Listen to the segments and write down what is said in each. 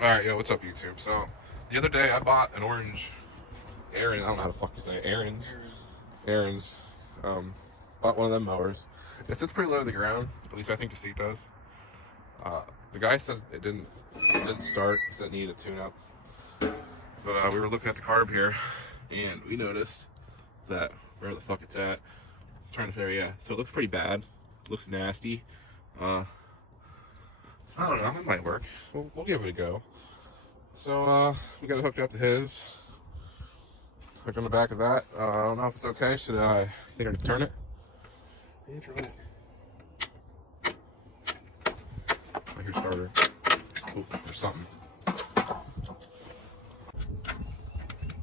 Alright, yo, what's up, YouTube? So, the other day I bought an orange ARIENS, I don't know how to fuck you say it, ARIENS. Bought one of them mowers. It sits pretty low to the ground, at least I think the seat does. The guy said it didn't start, he said it needed a tune-up. But we were looking at the carb here, and we noticed that where the fuck it's at. I'm trying to figure, yeah. So it looks pretty bad. It looks nasty. I don't know, it might work. We'll give it a go. So we got it hooked up to his. Hooked on the back of that. I don't know if it's okay. Should I think I can turn it? Yeah, try it. I hear starter. Oh, there's something.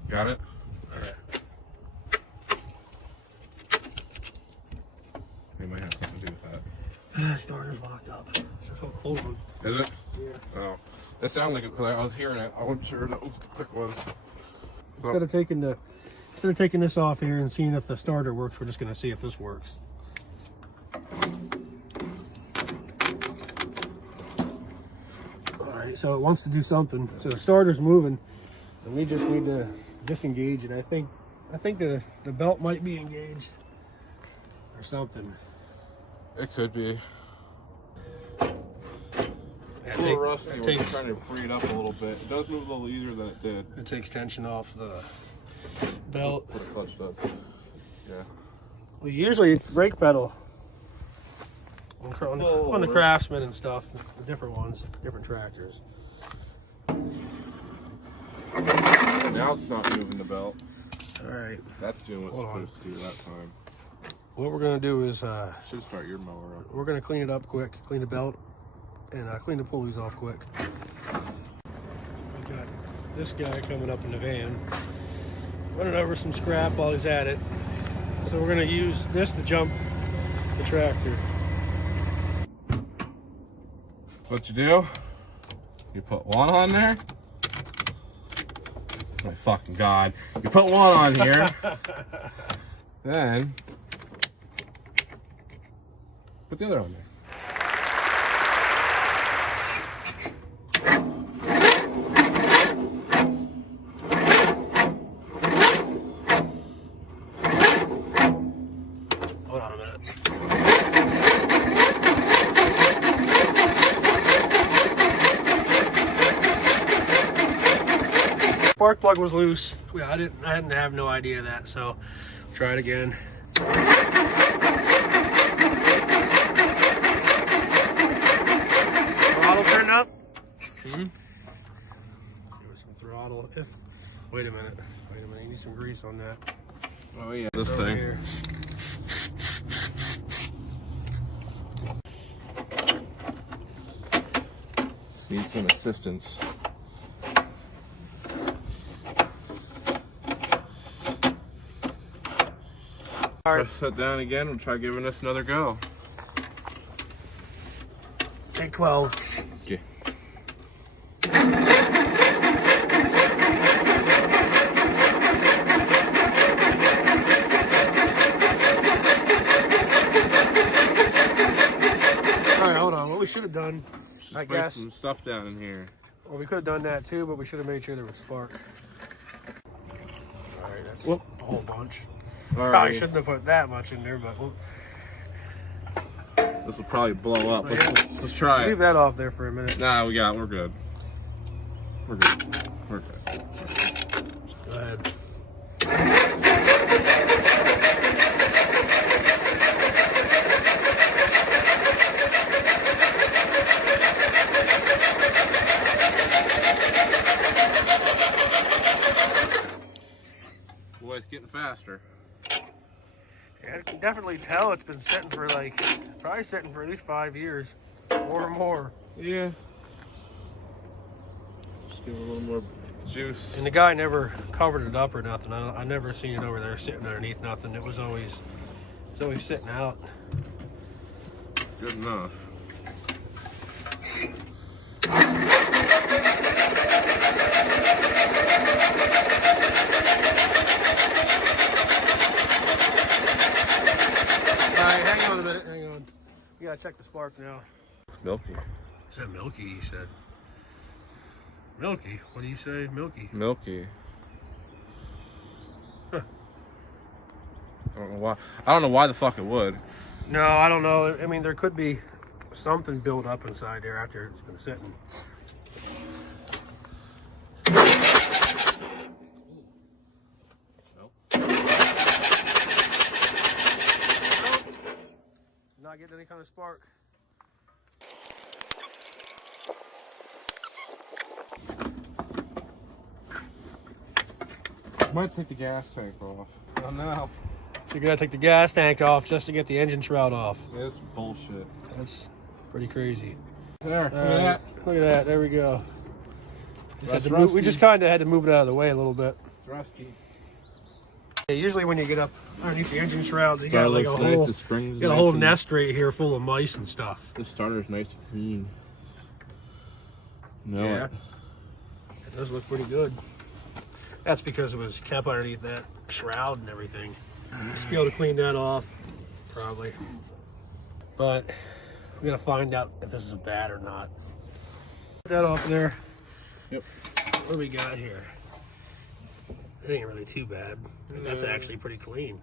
Got it? Alright. It might have something to do with that. Starter's locked up. Hold on. Is it? Yeah. Oh. It sounded like it, because I was hearing it. I wasn't sure what it was. Instead of taking this off here and seeing if the starter works, we're just going to see if this works. Alright, so it wants to do something. So the starter's moving, and we just need to disengage it. I think the belt might be engaged or something. It could be. Yeah, It's a little rusty. We're just trying to free it up a little bit. It does move a little easier than it did. It takes tension off the belt. That's what the clutch does. Yeah. Well, usually it's brake pedal on the Craftsman and stuff, the different ones, different tractors. Now it's not moving the belt. All right. That's doing what's supposed to do that time. What we're gonna do is Should start your mower up. we're gonna clean it up quick, clean the belt, and clean the pulleys off quick. We got this guy coming up in the van, running over some scrap while he's at it. So we're gonna use this to jump the tractor. What you do? You put one on there. My fucking God. You put one on here. Then put the other on there. Hold on a minute. Spark plug was loose. Yeah, I didn't have no idea of that, so try it again. Throttle turned up. Give it some throttle. Wait a minute. You need some grease on that. Oh yeah, this Over thing. here. Just needs some assistance. All right. Press that down again. We'll try giving this another go. Take 12. Okay. All right, hold on. What we should have done, I Spray guess. some stuff down in here. Well, we could have done that too, but we should have made sure there was spark. All right, that's Whoop. a whole bunch. All Probably right. shouldn't have put that much in there, but we'll This will probably blow up. Oh, yeah. Let's try leave it. that off there for a minute. Nah, we're good. We're good. We're good. Go ahead. Boy, it's getting faster. Yeah, I can definitely tell it's been sitting for probably sitting for at least 5 years or more. Yeah. Just give it a little more juice. And the guy never covered it up or nothing. I never seen it over there sitting underneath nothing. It was always sitting out. It's good enough. gotta check the spark now. It's milky. Is that milky, he said? Milky. What do you say? Milky. Milky. Huh. I don't know why. I don't know why the fuck it would. No, I don't know. I mean, there could be something built up inside there after it's been sitting. Nope. Not getting any kind of spark. Might take the gas tank off. Oh no. So you gotta take the gas tank off just to get the engine shroud off. It's bullshit. That's pretty crazy. There, look at that. Look at that. There we go. We just rusty. kind of had to move it out of the way a little bit. It's rusty. Yeah, usually when you get up underneath the engine shrouds, you got like a looks whole, nice. The springs you got a nice whole and- nest right here full of mice and stuff. The starter's nice and clean. No. Yeah. It does look pretty good. That's because it was kept underneath that shroud and everything. Just be able to clean that off, probably. But we're gonna find out if this is bad or not. Put that off there. Yep. What do we got here? It ain't really too bad. I mean, that's actually pretty clean.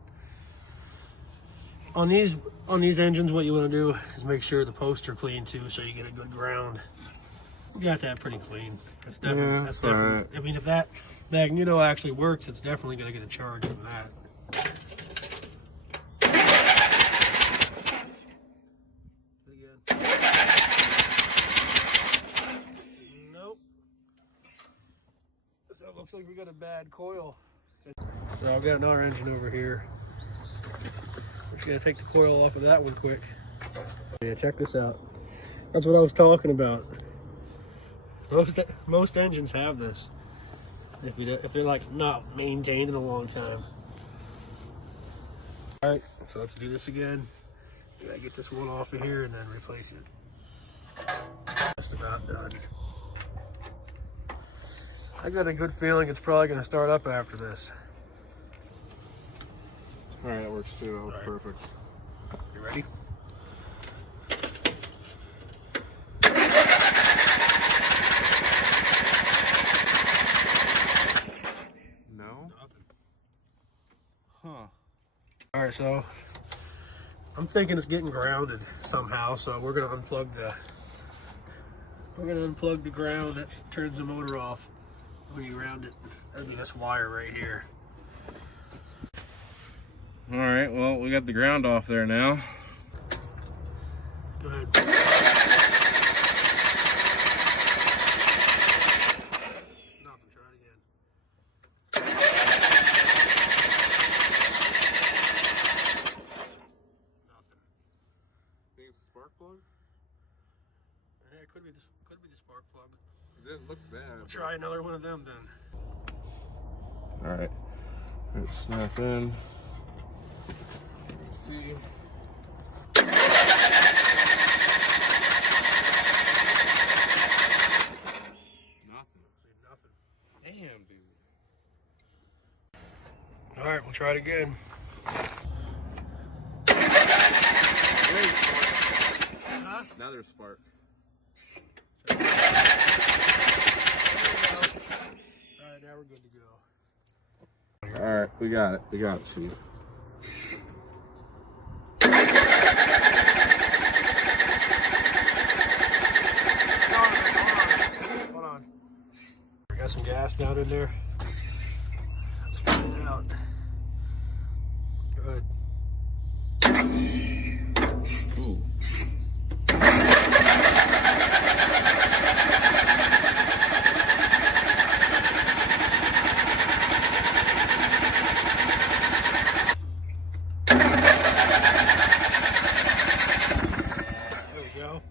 On these engines, what you want to do is make sure the posts are clean too, so you get a good ground. You got that pretty clean. That's definitely, Yeah, that's that's all definitely. right. I mean, if that magneto actually works, it's definitely going to get a charge from that. Again. Nope. So it looks like we got a bad coil. So I've got another engine over here. We're just gonna take the coil off of that one quick. Yeah, check this out. That's what I was talking about. Most engines have this. If they're like not maintained in a long time. All right, so let's do this again. We gotta get this one off of here and then replace it. Just about done. I got a good feeling it's probably gonna start up after this. Alright, that works too. That was All right. perfect. You ready? No? Nothing. Huh. All right, so I'm thinking it's getting grounded somehow. So we're gonna unplug the ground that turns the motor off when you ground it. That'd be this wire right here. Alright, well, we got the ground off there now. Go ahead. Nothing. Try it again. Nothing. Think it's a spark plug? Yeah, it could be the spark plug. It didn't look bad. We'll try another one of them then. Alright. Let's snap in. Let's see. Nothing. See, nothing. Damn, dude. All right, we'll try it again. Now there's spark. All right, now we're good to go. Alright, we got it. We got it, Steve. Hold on. We got some gas down in there. Let's find it out. Good. Ooh. There we go.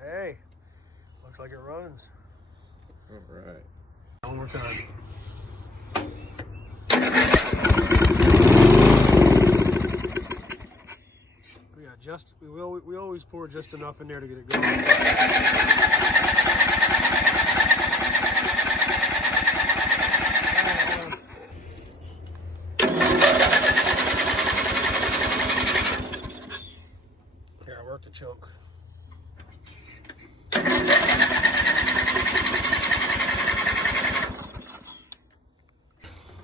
Hey, looks like it runs. Alright. One more time. We always pour just enough in there to get it going. choke.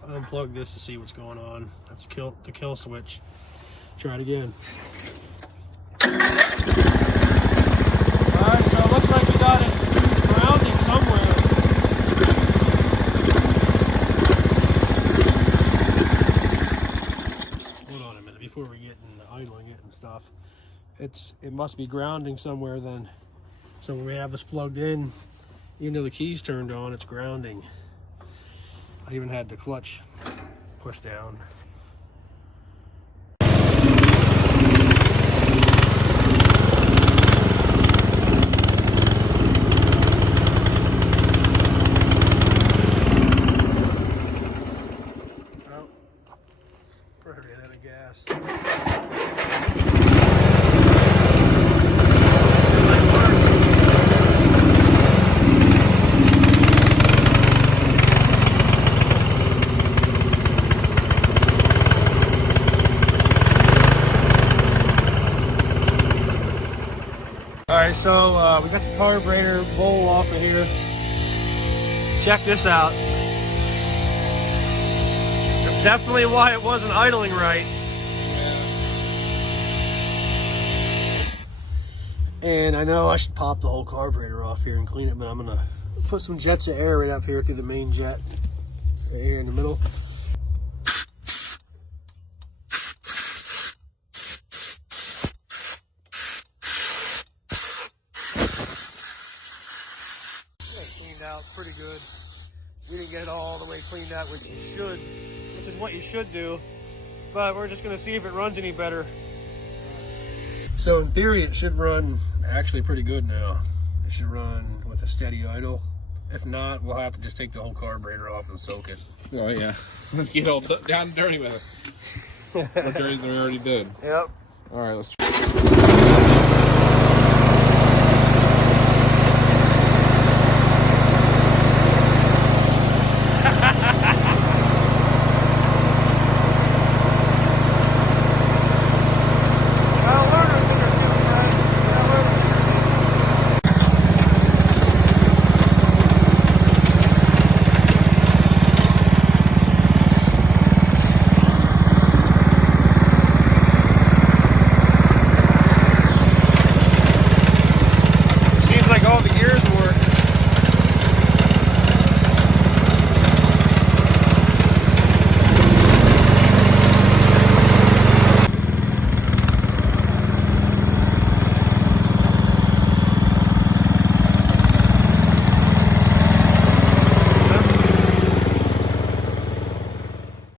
Unplug this to see what's going on. That's the kill switch. Try it again. Alright, so it looks like we got it grounding somewhere. Hold on a minute before we get in idling it and stuff. It must be grounding somewhere then. So when we have this plugged in, even though the key's turned on, it's grounding. I even had the clutch pushed down. Oh, probably ran out of gas. Alright, so we got the carburetor bowl off of here. Check this out. That's definitely why it wasn't idling right. And I know I should pop the whole carburetor off here and clean it, but I'm gonna put some jets of air right up here through the main jet, right here in the middle. Out pretty good. We didn't get it all the way cleaned out, which is what you should do, but we're just going to see if it runs any better. So in theory it should run actually pretty good now. It should run with a steady idle. If not, we'll have to just take the whole carburetor off and soak it. Oh yeah, get all down and dirty with it. What dirty than we already did. Yep. All right, let's